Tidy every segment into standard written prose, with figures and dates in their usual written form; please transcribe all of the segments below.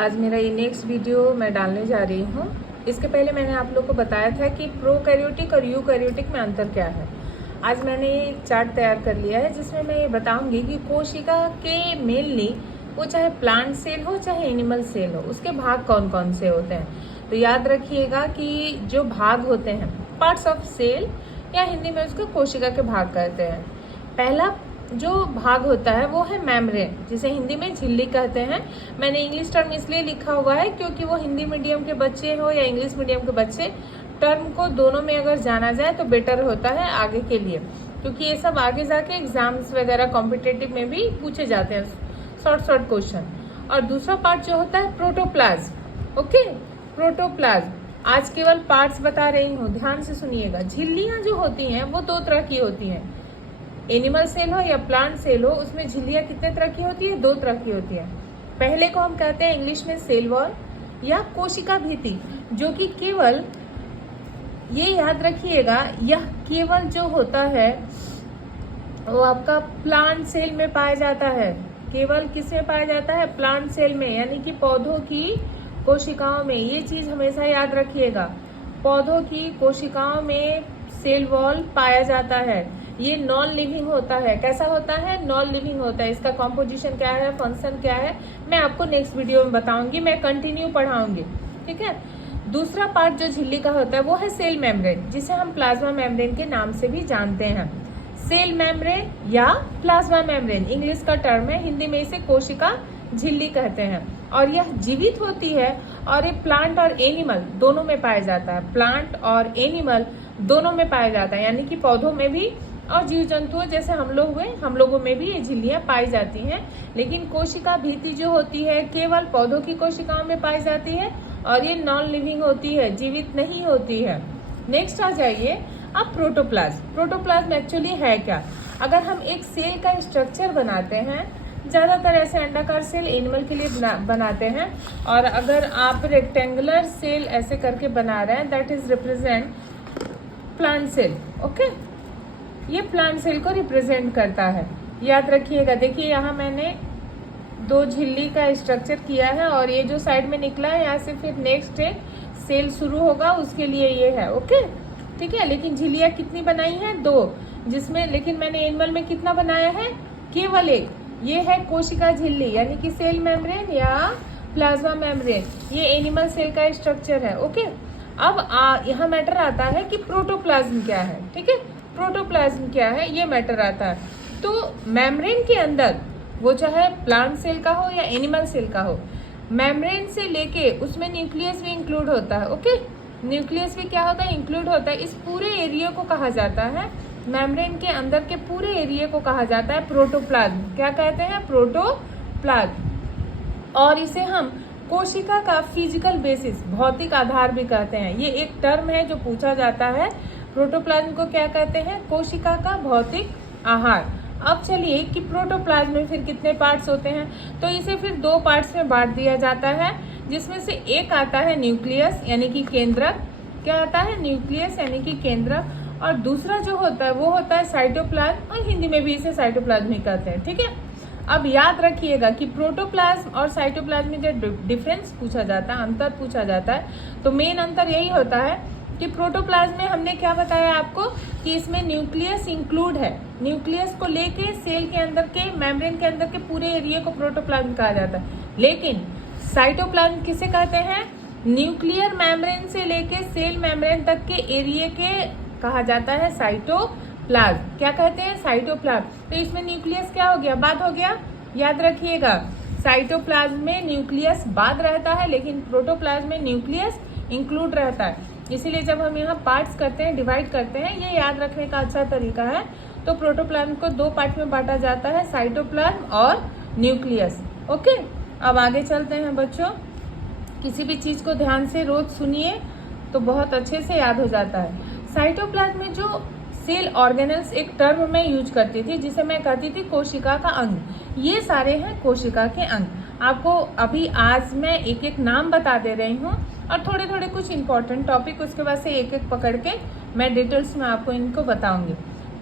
आज मेरा ये नेक्स्ट वीडियो मैं डालने जा रही हूँ। इसके पहले मैंने आप लोग को बताया था कि प्रोकैरियोटिक और यूकैरियोटिक में अंतर क्या है। आज मैंने ये चार्ट तैयार कर लिया है जिसमें मैं ये बताऊंगी कि कोशिका के मेनली वो चाहे प्लांट सेल हो चाहे एनिमल सेल हो, उसके भाग कौन कौन से होते हैं। तो याद रखिएगा कि जो भाग होते हैं पार्ट्स ऑफ सेल, या हिंदी में उसको कोशिका के भाग कहते हैं। पहला जो भाग होता है वो है मेम्ब्रेन, जिसे हिंदी में झिल्ली कहते हैं। मैंने इंग्लिश टर्म इसलिए लिखा हुआ है क्योंकि वो हिंदी मीडियम के बच्चे हो या इंग्लिश मीडियम के बच्चे, टर्म को दोनों में अगर जाना जाए तो बेटर होता है आगे के लिए, क्योंकि ये सब आगे जाके एग्जाम्स वगैरह कॉम्पिटेटिव में भी पूछे जाते हैं शॉर्ट क्वेश्चन। और दूसरा पार्ट जो होता है प्रोटोप्लाज्म। Okay, protoplasm. आज केवल पार्ट्स बता रही हूँ, ध्यान से सुनिएगा। झिल्लियां जो होती हैं वो दो तरह की होती हैं। एनिमल सेल हो या प्लांट सेल हो, उसमें झिल्लियां कितने तरह की होती है? दो तरह की होती है। पहले को हम कहते हैं इंग्लिश में सेल वॉल या कोशिका भित्ति, जो कि केवल, ये याद रखिएगा, यह केवल जो होता है वो आपका प्लांट सेल में पाया जाता है। केवल किस में पाया जाता है? प्लांट सेल में, यानी कि पौधों की कोशिकाओं में। ये चीज हमेशा याद रखिएगा, पौधों की कोशिकाओं में सेल वॉल पाया जाता है। ये नॉन लिविंग होता है। कैसा होता है? नॉन लिविंग होता है। इसका कॉम्पोजिशन क्या है, फंक्शन क्या है, मैं आपको नेक्स्ट वीडियो में बताऊंगी, मैं कंटिन्यू पढ़ाऊंगी, ठीक है। दूसरा पार्ट जो झिल्ली का होता है वो है सेल मेम्ब्रेन, जिसे हम प्लाज्मा मेम्ब्रेन के नाम से भी जानते हैं। सेल मेम्ब्रेन या प्लाज्मा मेम्ब्रेन इंग्लिश का टर्म है, हिंदी में इसे कोशिका झिल्ली कहते हैं। और यह जीवित होती है और ये प्लांट और एनिमल दोनों में पाया जाता है। प्लांट और एनिमल दोनों में पाया जाता है, यानी कि पौधों में भी और जीव जंतुओं जैसे हम लोग हुए, हम लोगों में भी ये झिल्लियां पाई जाती हैं। लेकिन कोशिका भित्ति जो होती है केवल पौधों की कोशिकाओं में पाई जाती है और ये नॉन लिविंग होती है, जीवित नहीं होती है। नेक्स्ट आ जाइए अब प्रोटोप्लाज्म। प्रोटोप्लाज्म एक्चुअली है क्या? अगर हम एक सेल का स्ट्रक्चर बनाते हैं, ज्यादातर ऐसे अंडाकार सेल एनिमल के लिए बनाते हैं, और अगर आप रेक्टेंगुलर सेल ऐसे करके बना रहे हैं, that is represent plant cell. Okay, ये प्लांट सेल को रिप्रेजेंट करता है। याद रखिएगा, देखिए यहाँ मैंने दो झिल्ली का स्ट्रक्चर किया है और ये जो साइड में निकला है यहाँ से फिर नेक्स्ट एक सेल शुरू होगा, उसके लिए ये है। ओके, ठीक है। लेकिन झिल्लियां कितनी बनाई हैं? दो, जिसमें लेकिन मैंने एनिमल में कितना बनाया है? केवल एक। ये है कोशिका झिल्ली, यानी कि सेल मेम्ब्रेन या प्लाज्मा मेम्ब्रेन। ये एनिमल सेल का स्ट्रक्चर है। ओके, अब यहाँ मैटर आता है कि प्रोटोप्लाज्म क्या है, ठीक है। प्रोटोप्लाज्म क्या है ये मैटर आता है। तो मेम्ब्रेन के अंदर, वो चाहे प्लांट सेल का हो या एनिमल सेल का हो, मेम्ब्रेन से लेके उसमें न्यूक्लियस भी इंक्लूड होता है। ओके, न्यूक्लियस भी क्या होता है? इंक्लूड होता है। इस पूरे एरिया को कहा जाता है, मेम्ब्रेन के अंदर के पूरे एरिया को कहा जाता है प्रोटोप्लाज्म। क्या कहते हैं? प्रोटोप्लाज्म। और इसे हम कोशिका का फिजिकल बेसिस, भौतिक आधार भी कहते हैं। ये एक टर्म है जो पूछा जाता है। प्रोटोप्लाज्म को क्या कहते हैं? कोशिका का भौतिक आहार। अब चलिए कि प्रोटोप्लाज्म में फिर कितने पार्ट्स होते हैं, तो इसे फिर दो पार्ट्स में बांट दिया जाता है, जिसमें से एक आता है न्यूक्लियस यानी कि केंद्रक। क्या आता है? न्यूक्लियस यानी कि केंद्रक। और दूसरा जो होता है वो होता है साइटोप्लाज्म, और हिंदी में भी इसे साइटोप्लाज्म ही कहते हैं, ठीक है। अब याद रखिएगा कि प्रोटोप्लाज्म और साइटोप्लाज्म में जो डिफरेंस पूछा जाता है, अंतर पूछा जाता है, तो मेन अंतर यही होता है कि प्रोटोप्लाज्म में हमने क्या बताया आपको कि इसमें न्यूक्लियस इंक्लूड है। न्यूक्लियस को लेके सेल के अंदर के, मेम्ब्रेन के अंदर के पूरे एरिया को प्रोटोप्लाज्म कहा जाता है। लेकिन साइटोप्लाज्म किसे कहते हैं? न्यूक्लियर मेम्ब्रेन से लेके सेल मेम्ब्रेन तक के एरिया के कहा जाता है साइटोप्लाज्म। क्या कहते हैं? साइटोप्लाज्म। तो इसमें न्यूक्लियस क्या हो गया? बाद हो गया। याद रखिएगा, साइटोप्लाज्म में न्यूक्लियस बाद रहता है, लेकिन प्रोटोप्लाज्म में न्यूक्लियस इंक्लूड रहता है। इसीलिए जब हम यहाँ पार्ट्स करते हैं, डिवाइड करते हैं, ये याद रखने का अच्छा तरीका है। तो प्रोटोप्लाज्म को दो पार्ट में बांटा जाता है, साइटोप्लाज्म और न्यूक्लियस। ओके, अब आगे चलते हैं बच्चों। किसी भी चीज को ध्यान से रोज सुनिए तो बहुत अच्छे से याद हो जाता है। साइटोप्लाज्म में जो सेल ऑर्गेनल्स एक टर्म में यूज करती थी, जिसे मैं कहती थी कोशिका का अंग, ये सारे हैं कोशिका के अंग। आपको अभी आज मैं एक एक नाम बता दे रही हूँ और थोड़े थोड़े कुछ इंपॉर्टेंट टॉपिक, उसके बाद से एक एक पकड़ के मैं डिटेल्स में आपको इनको बताऊंगी।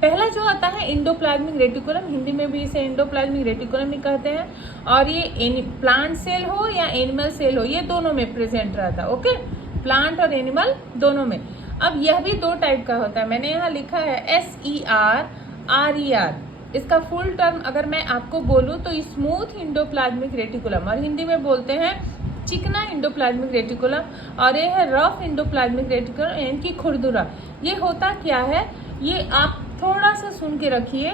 पहला जो आता है एंडोप्लाज्मिक रेटिकुलम, हिंदी में भी इसे एंडोप्लाज्मिक रेटिकुलम ही कहते हैं, और ये प्लांट सेल हो या एनिमल सेल हो, ये दोनों में प्रेजेंट रहता है। ओके, प्लांट और एनिमल दोनों में। अब यह भी दो टाइप का होता है, मैंने यहाँ लिखा है SER, इसका फुल टर्म अगर मैं आपको बोलूँ तो स्मूथ एंडोप्लाज्मिक रेटिकुलम, और हिंदी में बोलते हैं चिकना एंडोप्लाज्मिक रेटिकुलम, और ये है रफ एंडोप्लाज्मिक रेटिकुलम यानी कि खुरदुरा। ये होता क्या है, ये आप थोड़ा सा सुन के रखिए।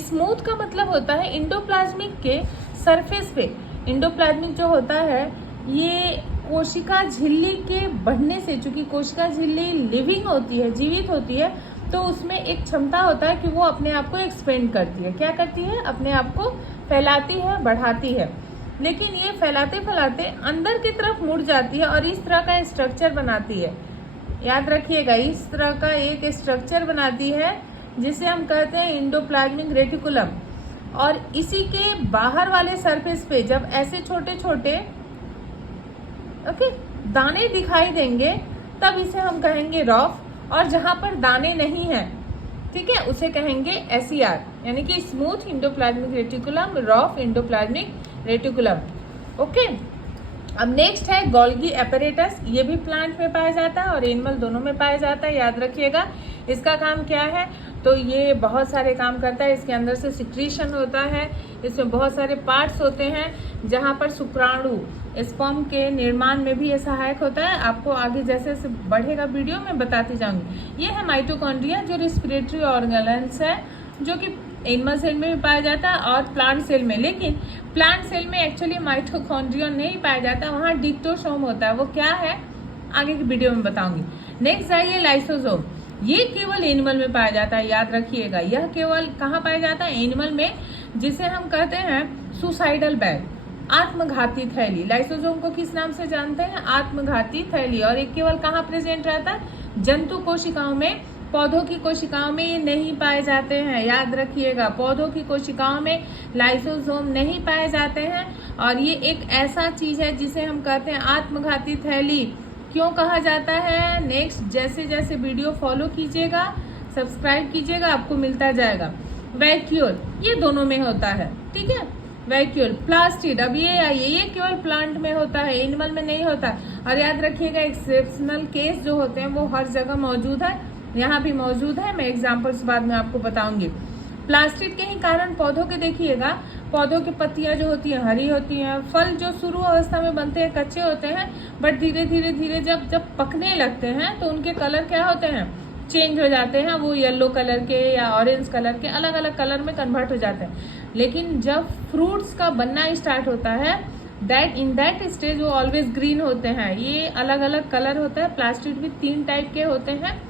स्मूथ का मतलब होता है एंडोप्लाज्मिक के सरफेस पे, एंडोप्लाज्मिक जो होता है ये कोशिका झिल्ली के बढ़ने से, चूंकि कोशिका झिल्ली लिविंग होती है, जीवित होती है, तो उसमें एक क्षमता होता है कि वो अपने आप को एक्सपेंड करती है। क्या करती है? अपने आप को फैलाती है, बढ़ाती है। लेकिन ये फैलाते फैलाते अंदर की तरफ मुड़ जाती है और इस तरह का स्ट्रक्चर बनाती है। याद रखिएगा, इस तरह का एक स्ट्रक्चर बनाती है जिसे हम कहते हैं एंडोप्लाज्मिक रेटिकुलम। और इसी के बाहर वाले सरफेस पे जब ऐसे छोटे छोटे दाने दिखाई देंगे तब इसे हम कहेंगे रफ, और जहां पर दाने नहीं है, ठीक है, उसे कहेंगे SER यानी कि smooth endoplasmic reticulum, rough endoplasmic reticulum. Okay, अब नेक्स्ट है गोल्गी एपरेटस। ये भी प्लांट में पाया जाता है और एनिमल दोनों में पाया जाता है। याद रखिएगा इसका काम क्या है, तो ये बहुत सारे काम करता है। इसके अंदर से सिक्रीशन होता है, इसमें बहुत सारे पार्ट्स होते हैं जहाँ पर शुक्राणु स्पर्म के निर्माण में भी ये सहायक होता है। आपको आगे जैसे जैसे बढ़ेगा वीडियो में बताती जाऊंगी। ये है माइटोकॉन्ड्रिया जो रेस्पिरेटरी ऑर्गेन्स है, जो कि एनिमल सेल में भी पाया जाता है और प्लांट सेल में। लेकिन प्लांट सेल में एक्चुअली माइटोकॉन्ड्रिया नहीं पाया जाता, वहाँ डिक्टोसोम होता है। वो क्या है आगे की वीडियो में बताऊंगी। नेक्स्ट आइए लाइसोसोम। ये केवल एनिमल में पाया जाता है, याद रखिएगा। यह केवल कहाँ पाया जाता है? एनिमल में, जिसे हम कहते हैं सुसाइडल बैग, आत्मघाती थैली। लाइसोसोम को किस नाम से जानते हैं? आत्मघाती थैली। और ये केवल कहाँ प्रेजेंट रहता है? जंतु कोशिकाओं में। पौधों की कोशिकाओं में ये नहीं पाए जाते हैं, याद रखिएगा। पौधों की कोशिकाओं में लाइसोसोम नहीं पाए जाते हैं। और ये एक ऐसा चीज है जिसे हम कहते हैं आत्मघाती थैली। क्यों कहा जाता है? नेक्स्ट जैसे जैसे वीडियो फॉलो कीजिएगा, सब्सक्राइब कीजिएगा, आपको मिलता जाएगा। वैक्यूल ये दोनों में होता है, ठीक है। वैक्यूल, प्लास्टिड, अब ये आइए, ये केवल प्लांट में होता है, एनिमल में नहीं होता। और याद रखिएगा एक्सेप्शनल केस जो होते हैं वो हर जगह मौजूद है, यहाँ भी मौजूद है। मैं एग्जाम्पल्स बाद में आपको बताऊंगी। प्लास्टिड के ही कारण पौधों के देखिएगा, पौधों की पत्तियां जो होती हैं हरी होती हैं, फल जो शुरू अवस्था में बनते हैं कच्चे होते हैं, बट धीरे धीरे धीरे जब पकने लगते हैं तो उनके कलर क्या होते हैं? चेंज हो जाते हैं। वो येलो कलर के या ऑरेंज कलर के अलग अलग कलर में कन्वर्ट हो जाते हैं। लेकिन जब फ्रूट्स का बनना स्टार्ट होता है, इन दैट स्टेज वो ऑलवेज ग्रीन होते हैं। ये अलग अलग कलर होता है। प्लास्टिड भी 3 टाइप के होते हैं,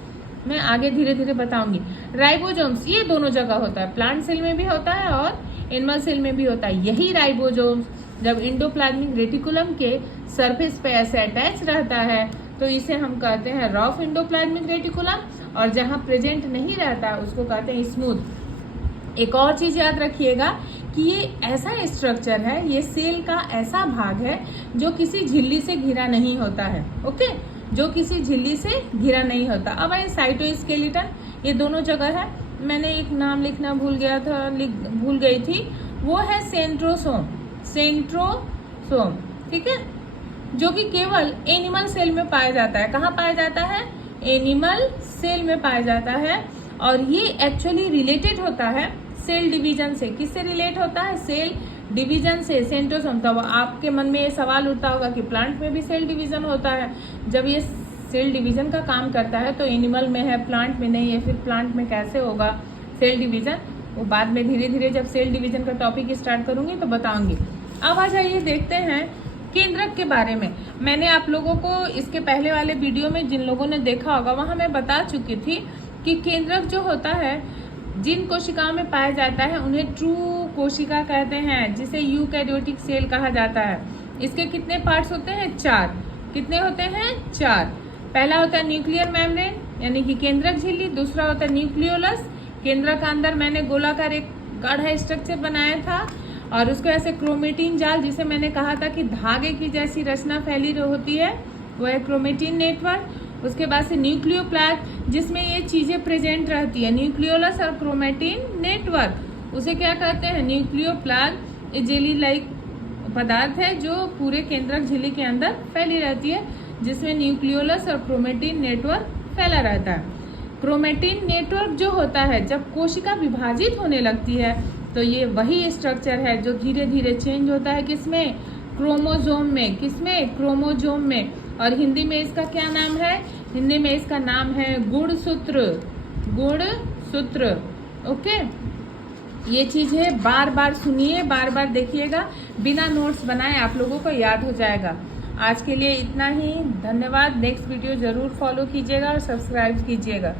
मैं आगे धीरे धीरे बताऊंगी। राइबोसोम्स ये दोनों जगह होता है, प्लांट सेल में भी होता है और एनिमल सेल में भी होता है। यही राइबोसोम्स जब एंडोप्लाज्मिक रेटिकुलम के सरफेस पे ऐसे अटैच रहता है तो इसे हम कहते हैं रफ एंडोप्लाज्मिक रेटिकुलम, और जहां प्रेजेंट नहीं रहता है उसको कहते हैं स्मूथ। एक और चीज याद रखिएगा कि ये ऐसा स्ट्रक्चर है, ये सेल का ऐसा भाग है जो किसी झिल्ली से घिरा नहीं होता है। ओके, जो किसी झिल्ली से घिरा नहीं होता। अब आइए साइटोस्केलेटन, ये दोनों जगह है। मैंने एक नाम लिखना भूल गई थी, वो है सेंट्रोसोम। सेंट्रोसोम, ठीक है, जो कि केवल एनिमल सेल में पाया जाता है। कहाँ पाया जाता है? एनिमल सेल में पाया जाता है। और ये एक्चुअली रिलेटेड होता है सेल डिवीजन से। किससे रिलेट होता है? सेल डिवीजन से, सेंट्रोसोम। तब आपके मन में ये सवाल उठता होगा कि प्लांट में भी सेल डिवीजन होता है। जब ये सेल डिवीजन का काम करता है तो एनिमल में है, प्लांट में नहीं है, फिर प्लांट में कैसे होगा सेल डिवीजन? वो बाद में धीरे धीरे जब सेल डिवीजन का टॉपिक स्टार्ट करूंगी तो बताऊंगी। अब आ जाइए देखते हैं केंद्रक के बारे में। मैंने आप लोगों को इसके पहले वाले वीडियो में, जिन लोगों ने देखा होगा, वहां मैं बता चुकी थी कि केंद्रक जो होता है जिन कोशिकाओं में पाया जाता है उन्हें ट्रू कोशिका कहते हैं, जिसे यूकैरियोटिक सेल कहा जाता है। इसके कितने पार्ट्स होते हैं? 4। कितने होते हैं? 4। पहला होता है न्यूक्लियर मेम्ब्रेन यानी कि केंद्रक झिल्ली। दूसरा होता है न्यूक्लियोलस, केंद्रक का अंदर मैंने गोलाकार एक गाढ़ा स्ट्रक्चर बनाया था, और उसको ऐसे क्रोमेटिन जाल, जिसे मैंने कहा था कि धागे की जैसी रचना फैली होती है, वो है क्रोमेटिन नेटवर्क। उसके बाद से न्यूक्लियोप्लास्ट जिसमें ये चीजें प्रेजेंट रहती है, न्यूक्लियोलस और क्रोमेटिन नेटवर्क, उसे क्या कहते हैं, न्यूक्लियोप्लास्ट। जेली लाइक पदार्थ है जो पूरे केंद्रक झिल्ली के अंदर फैली रहती है, जिसमें न्यूक्लियोलस और क्रोमेटिन नेटवर्क फैला रहता है। क्रोमेटिन नेटवर्क जो होता है, जब कोशिका विभाजित होने लगती है तो ये वही स्ट्रक्चर है जो धीरे धीरे चेंज होता है, किसमें, क्रोमोजोम में। किसमें, क्रोमोजोम में। और हिंदी में इसका क्या नाम है, हिंदी में इसका नाम है गुणसूत्र। गुणसूत्र, ओके। ये चीज है, बार बार सुनिए, बार बार देखिएगा, बिना नोट्स बनाए आप लोगों को याद हो जाएगा। आज के लिए इतना ही, धन्यवाद। नेक्स्ट वीडियो जरूर फॉलो कीजिएगा और सब्सक्राइब कीजिएगा।